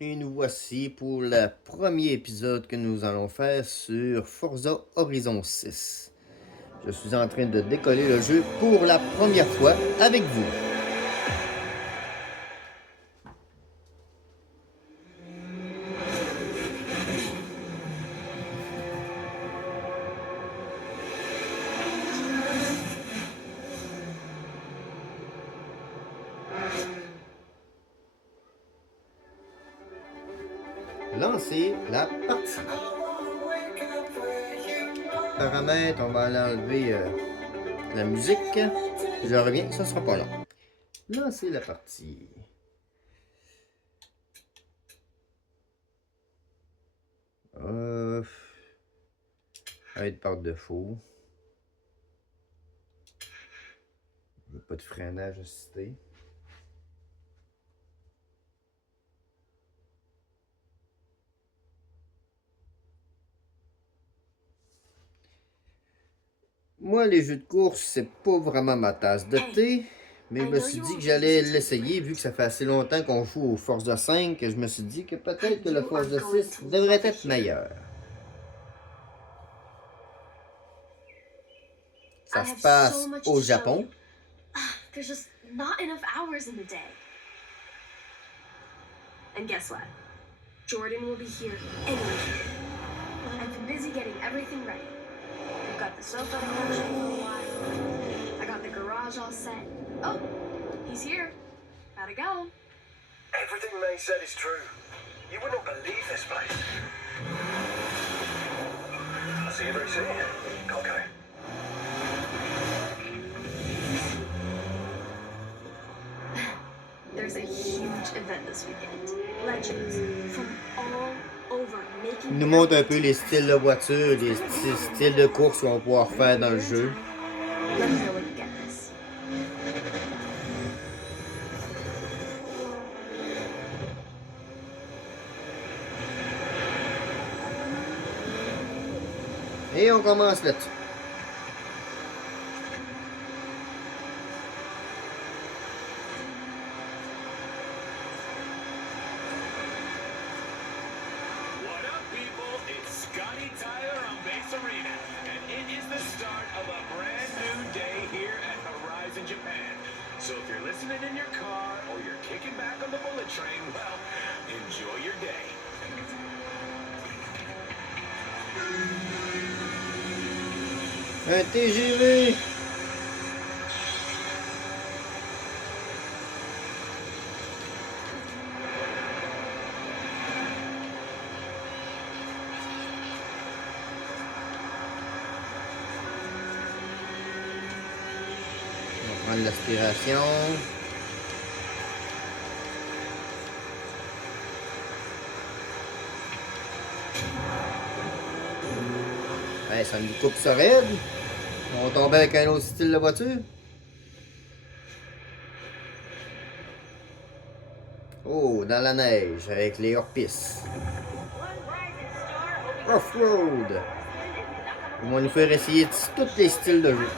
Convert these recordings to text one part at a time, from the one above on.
Et nous voici pour le premier épisode que nous allons faire sur Forza Horizon 6. Je suis en train de décoller le jeu pour la première fois avec vous. Lancer la partie. Paramètres, on va aller enlever la musique. Je reviens, ça sera pas long. Lancer la partie. Aide par défaut. Pas de freinage assisté. Moi, les jeux de course, c'est pas vraiment ma tasse de thé. Mais je me suis dit que j'allais l'essayer vu que ça fait assez longtemps qu'on joue au Forza 5 que je me suis dit que peut-être que le Forza 6 devrait être meilleur. Ça se passe au Japon. There's just not enough hours in the day. And guess what? Jordan will be here anyway. I've been busy getting everything ready. I've got the sofa in motion for a while. I got the garage all set. Oh, he's here. Gotta go. Everything May said is true. You wouldn't believe this place. I'll see you very soon. Gotta go. There's a huge event this weekend. Legends from all over making. Il nous montre un peu les styles de voiture, les styles de course qu'on va pouvoir faire dans le jeu. Let me know when you get this. Et on commence là-dessus. What up, people? It's Scotty Tyler on Base Arena, and it is the start of a brand new day here at Horizon Japan. So if you're listening in your car or you're kicking back on the bullet train, well, enjoy your day. Un TGV! On va prendre l'aspiration. Ouais, ça nous coupe ça raide. On va tomber avec un autre style de voiture. Oh, dans la neige, avec les hors-pistes. Off-road. Ils vont nous faire essayer tous les styles de jeu.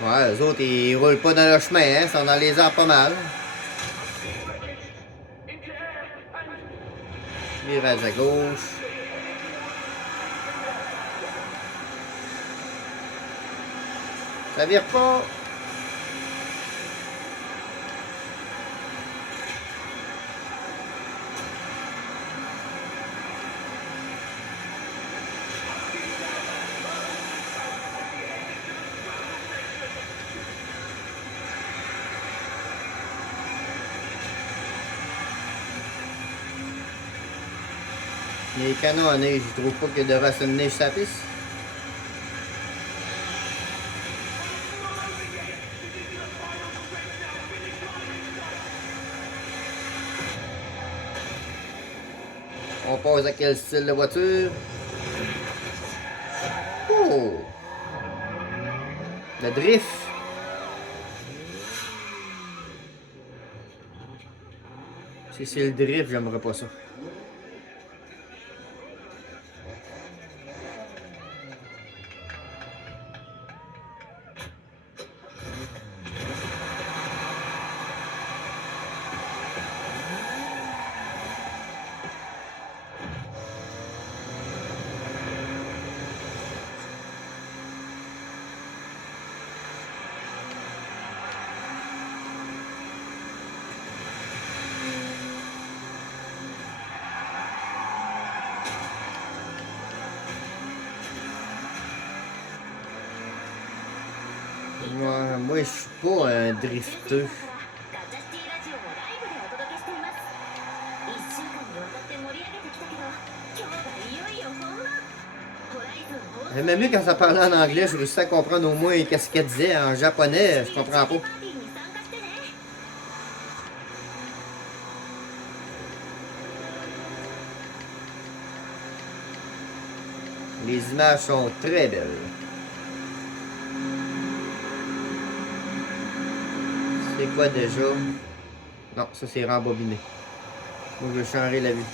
Ouais, eux autres, ils roulent pas dans le chemin, hein, ils sont dans les arbres pas mal. Virage à gauche. Ça vire pas. Les canons à neige, je trouve pas qu'il devrait se neige sur la piste. On passe à quel style de voiture? Oh! Le drift! Si c'est le drift, j'aimerais pas ça. Moi, je suis pas un drifteux. ガチャシティラジオをライブでお届けしています。1週間にわたって盛り上げてきたけど、今日がいよいよ本番。ホライズン放送 Même mieux quand ça parlait en anglais, je réussissais à comprendre au moins qu'est-ce qu'elle disait. En japonais, je comprends pas. パーティーに参加してね。 Les images sont très belles. C'est quoi déjà? Non, ça c'est rembobiné. Moi je vais changer la vue.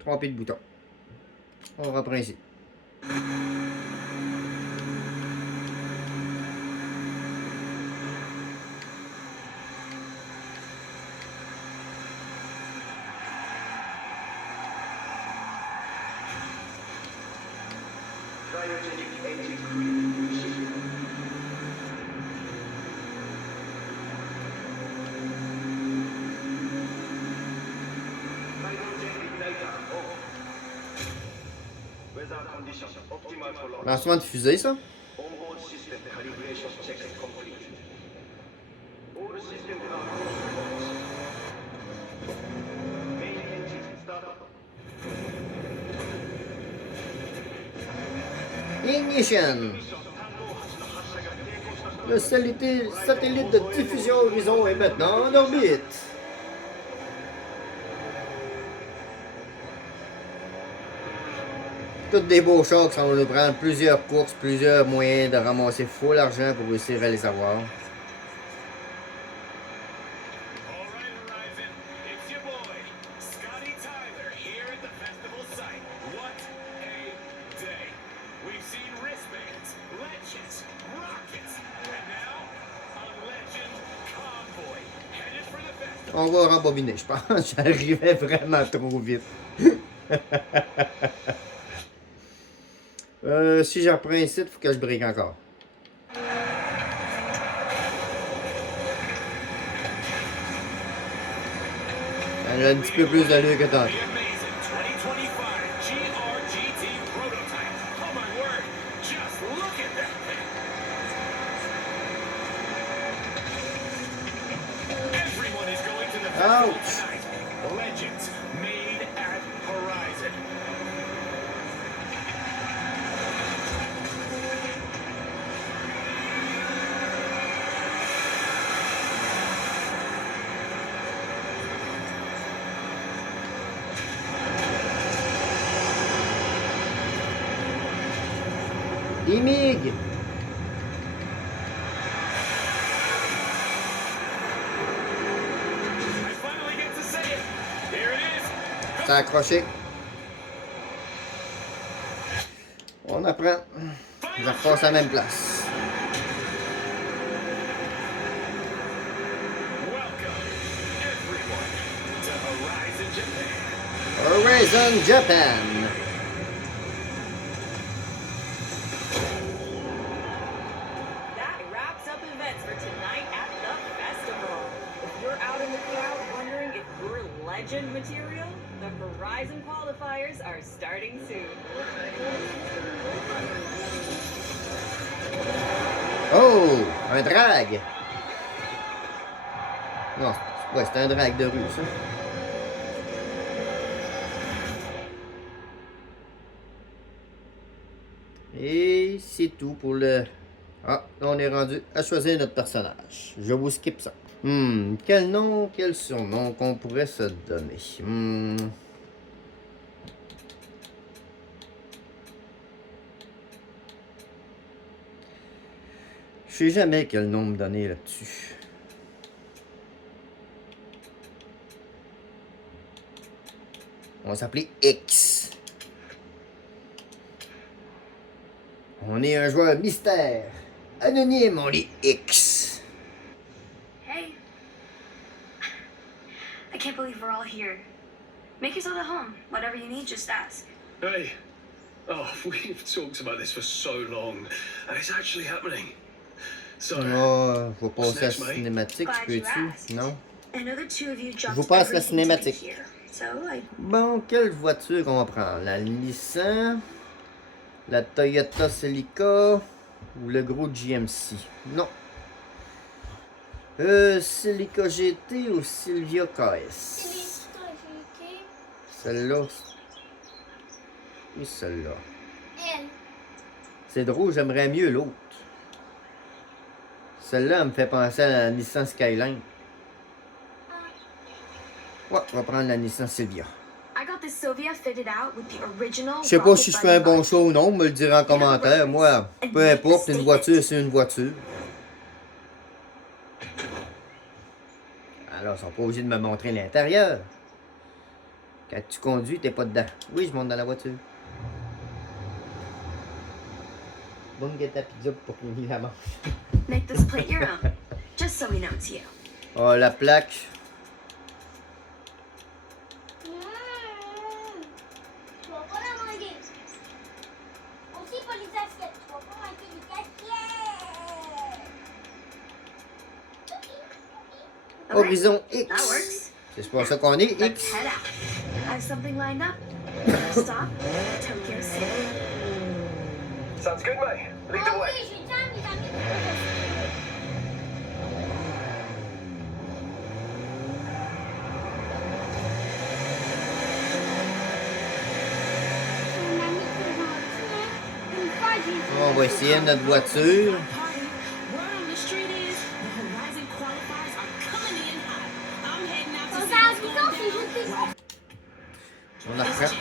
Trompé de bouton. On reprend ici. Cryogenic engine initiated. Hydrogen igniter off. Weather conditions optimal for launch. Lancement de fusée, ça? Onboard system calibration checks complete. All system power. Main engine startup. Ignition! Le satellite de diffusion Horizon est maintenant en orbite. Toutes des beaux chars qui vont nous prendre plusieurs courses, plusieurs moyens de ramasser full argent pour réussir à les avoir. All right, Horizon, it's your boy, Scotty Tyler, here at the festival site. What a day. We've seen wristbands, legends, rockets, and now a legend convoy headed for the festival. On va rembobiner, je pense. J'arrivais vraiment trop vite. Si je reprends ici, il faut que je brique encore. Elle a un petit peu plus d'allure que tantôt. The amazing 2025 GRGT prototype. Oh my word, just look at that thing. Everyone is going to the festival Ouch. tonight. Legends made at Horizon. Imig! I finally get to say it. Here it is. Ça a accroché. On apprend. Je repasse à la même place. Welcome, everyone, to Horizon Japan. Horizon Japan. That wraps up events for tonight at the festival. If you're out in the crowd wondering if you're legend material, the Horizon qualifiers are starting soon. Oh! Un drag! Non, ouais, c'est un drag de rue, ça. Et c'est tout pour le... Ah, là, on est rendu à choisir notre personnage. Je vous skip ça. Quel nom, quel surnom qu'on pourrait se donner? Je sais jamais quel nom me donner là-dessus. On va s'appeler X. On est un joueur mystère. Anonyme, on est X. Hey. I can't believe we're all here. Make yourself at home. Whatever you need, just ask. Hey. Oh, we've talked about this for so long, and it's actually happening. So, Oh, faut passer à la What's next, mate? cinématique, Glad tu you peux-tu? asked. Non? I know the two of you Je dropped vous passe la everything to be cinématique. here. So I Bon, quelle voiture qu'on va prendre? La Nissan, la Toyota Celica ou le gros GMC? Non. Celica GT ou Silvia KS? Celle-là. Et celle-là. C'est drôle, j'aimerais mieux l'autre. Celle-là, elle me fait penser à la Nissan Skyline. Ouais, on va prendre la Nissan Silvia. I got this Sylvia fitted out with the original. Je sais pas Rocket si je Bunny fais un bon body. choix ou non, me le direz en commentaire. Moi, peu importe, une voiture, c'est une voiture. Alors, ils sont pas obligés de me montrer l'intérieur. Quand tu conduis, t'es pas dedans. Oui, je monte dans la voiture. Bonne guette à pizza pour finir la manche. Make this plate your own, just so we know it's you. Oh, la plaque. Tu vas pas la manger. Aussi pour les assiettes, tu vas pas manger les assiettes. Horizon That X. works. C'est pour ça qu'on est Let's X. head out. I have something lined up. Stop, Tokyo City. sounds good, mate. Lead the Ah way. oui, j'ai déjà mes amis. Mon ami, c'est gentil, hein. Une fois, j'ai dit... On va essayer notre voiture. Party. Word on the street is the Horizon qualifiers are coming in hot. I'm heading out to Dans see un what's habitant, going c'est down. juste des... On a refait.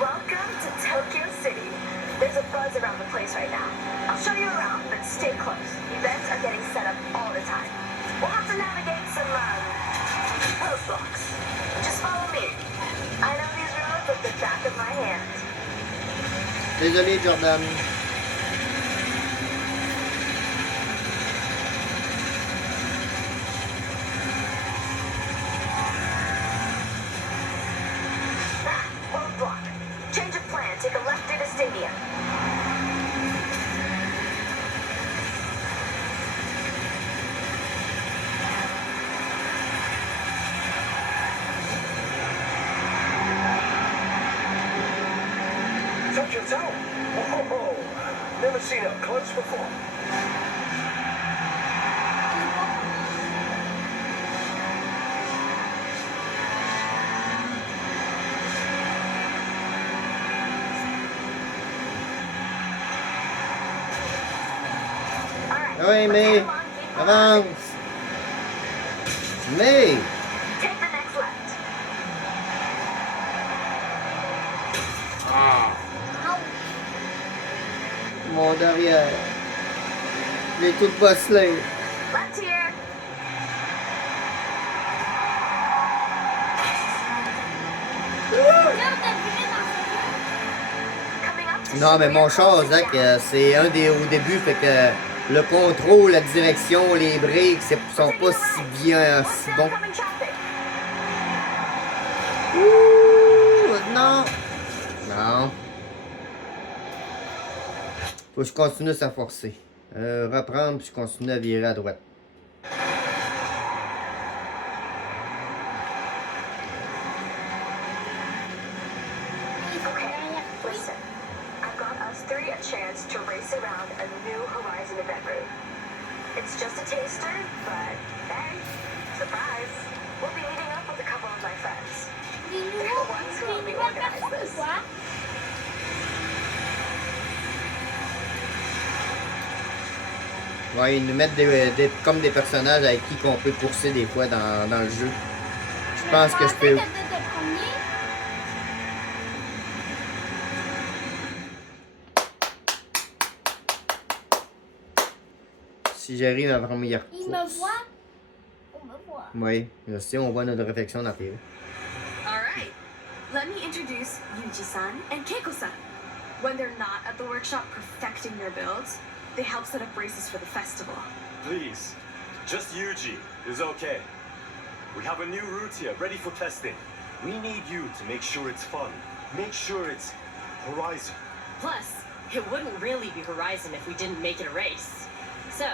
Welcome to Tokyo City. There's a buzz around the place right now. I'll show you around, but stay close. Events are getting set up all the time. We'll have to navigate some roadblocks. Just follow me. I know these roads like the back of my hand. Désolé, Jordan. Roadblock. Change of plan. Take a left into Stadium. Tokyo Tower. Whoa, never seen it up close before. All right. Oui, let's mais... head along, keep going. Avance. Mais... Take the next left. Mon derrière. Il est tout bosselé. Left here. Coming up to Non, mais mon Shibuya char, Crossing Zach, now. c'est un des au début, fait que le contrôle, la direction, les breaks, sont pas si bien, si bons. Oncoming traffic. Ouh, non. Non. Faut que je continue à forcer. Reprendre, puis je continue à virer à droite. Okay, listen. I've got us three a chance to race around a new Horizon event route. It's just a taster, but hey, surprise. We'll be meeting up with a couple of my friends. They're the ones who helped me organize this. Quoi? Ouais, ils nous mettent comme des personnages avec qui qu'on peut courser des fois dans le jeu. Je pense que je peux. Si j'arrive à la première course. Il me voit. On me voit. Oui, je sais, on voit notre réflexion dans la télé. Alright, let me introduce Yuji-san and Keiko-san. When they're not at the workshop perfecting their builds, they help set up races for the festival. Please, just Yuji is okay. We have a new route here, ready for testing. We need you to make sure it's fun. Make sure it's Horizon. Plus, it wouldn't really be Horizon if we didn't make it a race. So,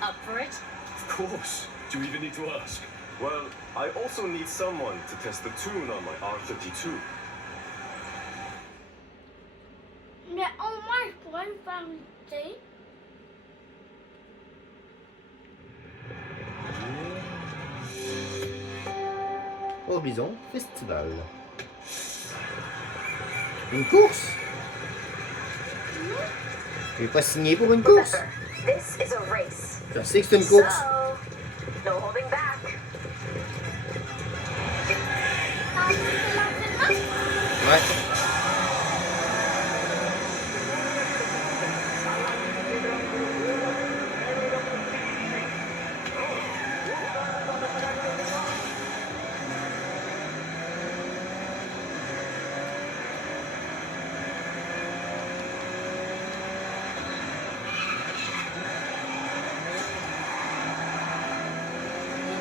up for it? Of course. Do you even need to ask? Well, I also need someone to test the tune on my R32. Mais au moins, je pourrais me faire lutter. Horizon Festival. Une course? Je vais pas signer pour une course. Remember, this is a race. Je sais que c'est une course. So, no holding back. Ah, c'est l'entraînement? Ouais.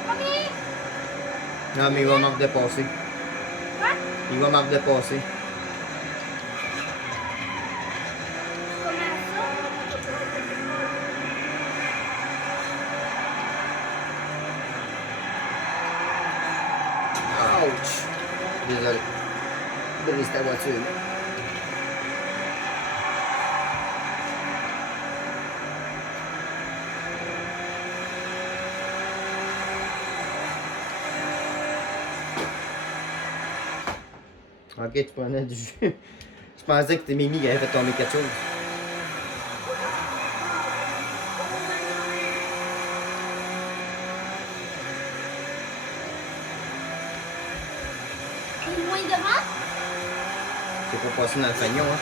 Premier. Non, mais il va m'en dépasser. Quoi? Il va m'en dépasser. Comment ça? Ouch! Désolé. Brise ta voiture. Ok, tu prenais du jus. Je pensais que c'était Mimi qui avait fait tomber quelque chose. Il est loin devant? C'est pas passé dans le fagnon, hein.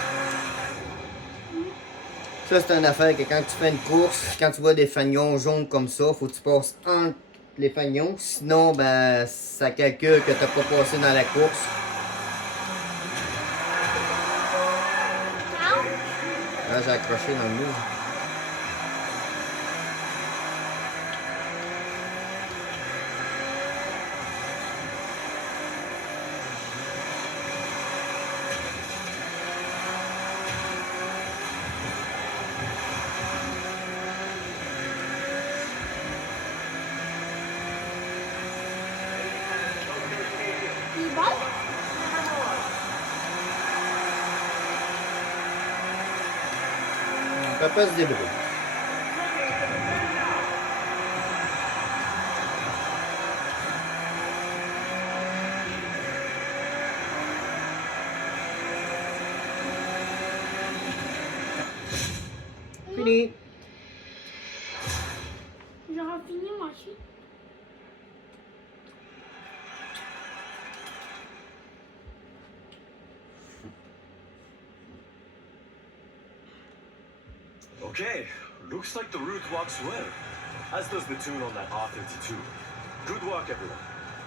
Ça, c'est une affaire que quand tu fais une course, quand tu vois des fagnons jaunes comme ça, faut que tu passes entre les fagnons. Sinon, ben, ça calcule que t'as pas passé dans la course. Là, j'ai accroché dans le mur. Il est bon? Papa se débrouille. Fini. J'aurais fini moi aussi. Okay, looks like the route walks well. As does the tune on that R32. Good work, everyone.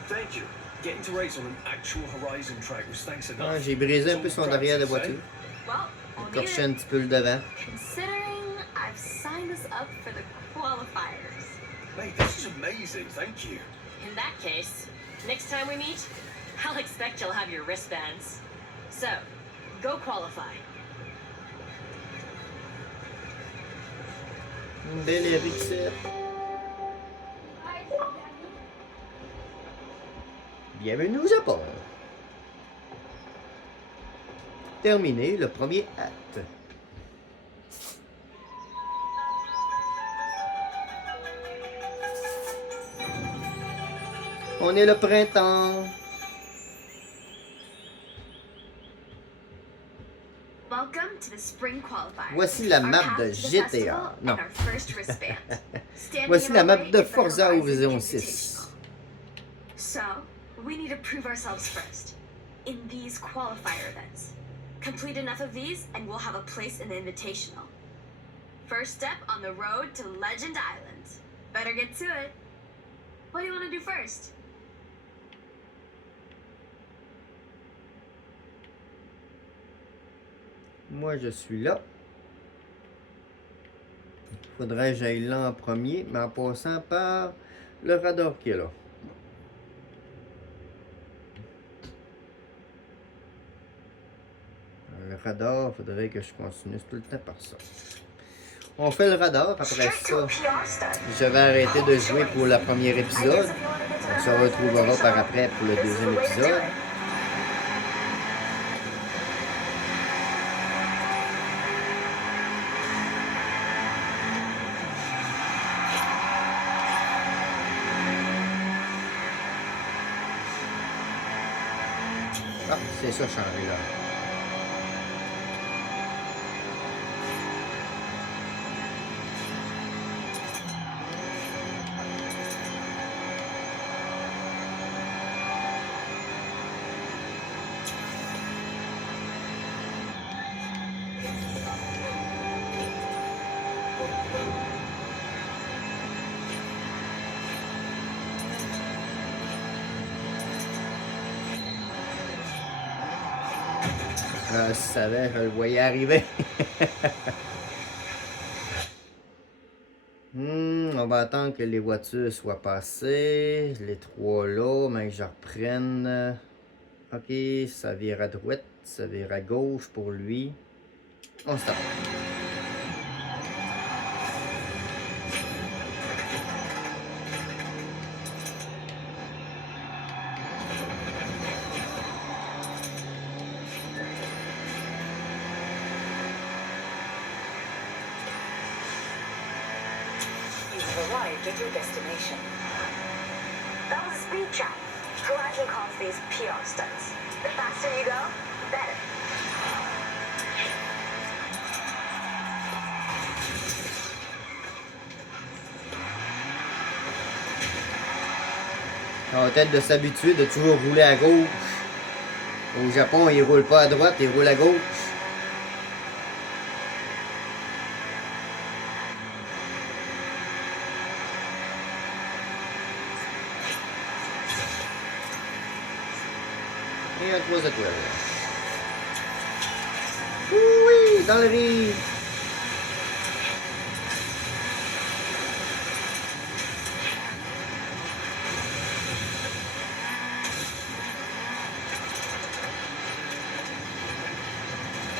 Thank you. Getting to race on an actual Horizon track was thanks enough. Ouais, j'ai brisé un peu son arrière de voiture. Well, we'll need Torché un it. petit peu le devant. Considering I've signed us up for the qualifiers. Mate, this is amazing. Thank you. In that case, next time we meet, I'll expect you'll have your wristbands. So, go qualify. Une belle héritière. Bienvenue au Japon. Terminé le premier acte. On est le printemps. Welcome to the spring qualifier. Voici la Our map path de to the GTA. festival Non. and our first wristband. Standing Voici in la our map way de is the Forza Horizon Horizon Invitational. 6. So, we need to prove ourselves first in these qualifier events. Complete enough of these, and we'll have a place in the Invitational. First step on the road to Legend Island. Better get to it. What do you want to do first? Moi, je suis là. Faudrait que j'aille là en premier, mais en passant par le radar qui est là. Le radar, faudrait que je continue tout le temps par ça. On fait le radar, après ça, je vais arrêter de jouer pour le premier épisode. On se retrouvera par après pour le deuxième épisode. Ah, c'est ça changer là. Je savais, je le voyais arriver. On va attendre que les voitures soient passées. Les trois là, mais que je reprenne. Ok, ça vire à droite, ça vire à gauche pour lui. On stop. You've arrived at your destination. That was a speed trap. Horizon calls these PR stunts. The faster you go, the better. On va peut-être de s'habituer de toujours rouler à gauche. Au Japon, ils roulent pas à droite, ils roulent à gauche. Et un 3 étoiles. Oui, dans le riz.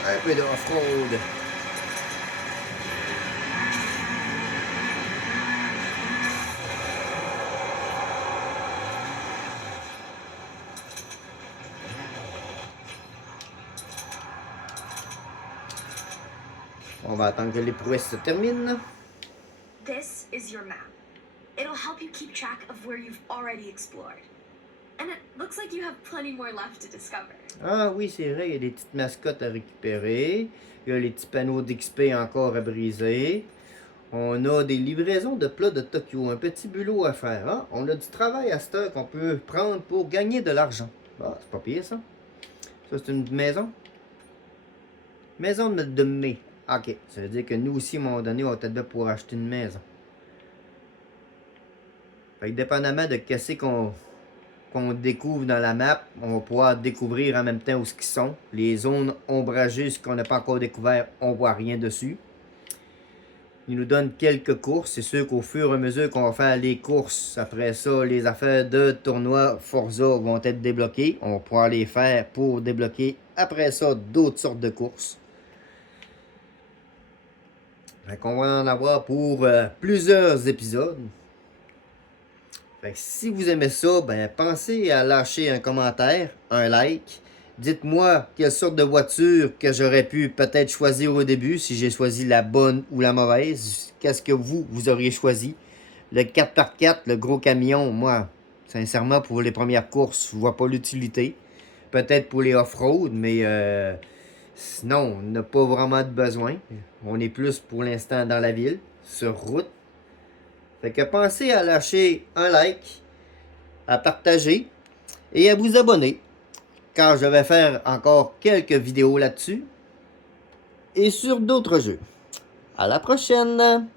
Un peu de off-road. On va attendre que les prouesses se terminent. This is your map. It'll help you keep track of where you've already explored. And it looks like you have plenty more left to discover. Ah oui, c'est vrai, il y a des petites mascottes à récupérer. Il y a les petits panneaux d'XP encore à briser. On a des livraisons de plats de Tokyo, un petit bulot à faire. Hein? On a du travail à cette heure qu'on peut prendre pour gagner de l'argent. Ah, c'est pas pire ça. Ça, c'est une maison. Maison de mai. Ok, ça veut dire que nous aussi, à un moment donné, on va peut-être là pour acheter une maison. Fait que dépendamment de qu'est-ce qu'on découvre dans la map, on va pouvoir découvrir en même temps où ce qu'ils sont. Les zones ombragées, ce qu'on n'a pas encore découvert, on voit rien dessus. Il nous donne quelques courses. C'est sûr qu'au fur et à mesure qu'on va faire les courses, après ça, les affaires de tournoi Forza vont être débloquées. On va pouvoir les faire pour débloquer après ça d'autres sortes de courses. Fait qu'on va en avoir pour plusieurs épisodes. Fait que si vous aimez ça, ben pensez à lâcher un commentaire, un like. Dites-moi quelle sorte de voiture que j'aurais pu peut-être choisir au début, si j'ai choisi la bonne ou la mauvaise. Qu'est-ce que vous auriez choisi? Le 4x4, le gros camion, moi, Sincèrement, pour les premières courses, je vois pas l'utilité. Peut-être pour les off-road, mais sinon, on n'a pas vraiment de besoin. On est plus pour l'instant dans la ville, sur route. Fait que pensez à lâcher un like, à partager et à vous abonner, car je vais faire encore quelques vidéos là-dessus et sur d'autres jeux. À la prochaine!